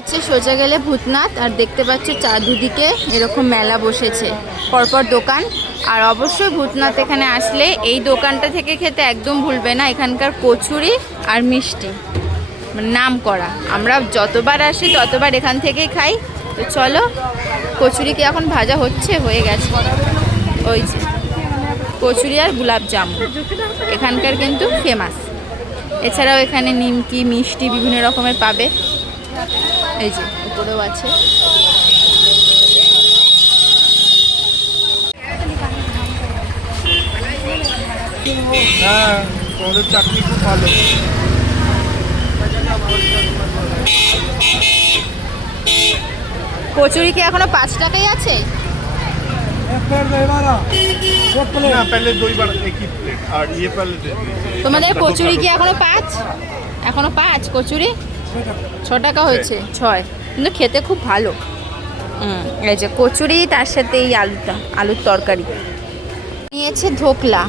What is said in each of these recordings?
হচ্ছে সোজা গেলে ভূতনাথ, আর দেখতে পাচ্ছ দুদিকে এরকম মেলা বসেছে, পরপর দোকান। আর অবশ্যই ভূতনাথ এখানে আসলে এই দোকানটা থেকে খেতে একদম ভুলবে না। এখানকার কচুরি আর মিষ্টি নাম করা, আমরা যতবার আসি ততবার এখান থেকেই খাই। তো চলো, কচুরি কি এখন ভাজা হচ্ছে, হয়ে গেছে। ওই যে কচুরি আর গোলাপ জামুন এখানকার কিন্তু ফেমাস। এছাড়াও এখানে নিমকি, মিষ্টি বিভিন্ন রকমের পাবে। এই যে উপরেও আছে। হ্যাঁ, তোমাদের চাটনি খুব ভালো। কচুরি কি এখনো 5 টাকাই আছে? তোমাদের কচুরি কি এখনো 5? এখনো 5 কচুরি? 6 টাকা হয়েছে, 6। কিন্তু খেতে খুব ভালো। এই যে কচুরি, তার সাথে এই আলুর তরকারি নিয়েছে। ধোকলা।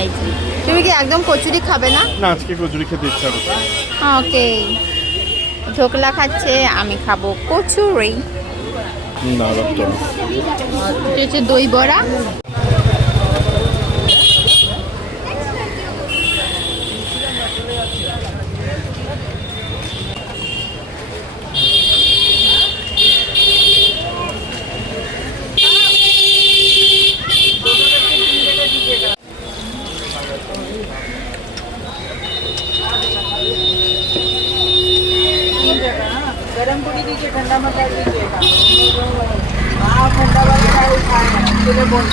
এই যে তুমি কি একদম কচুরি খাবে না? না, আজকে কচুরি খেতে ইচ্ছা করছে। ওকে, ধোকলা খাচ্ছে, আমি খাবো কচুরি। না, হচ্ছে দই বড়া। गरम पूरी दीजिए, ठंडा मत दीजिएगा। हाँ, ठंडा वाला उठाए बोल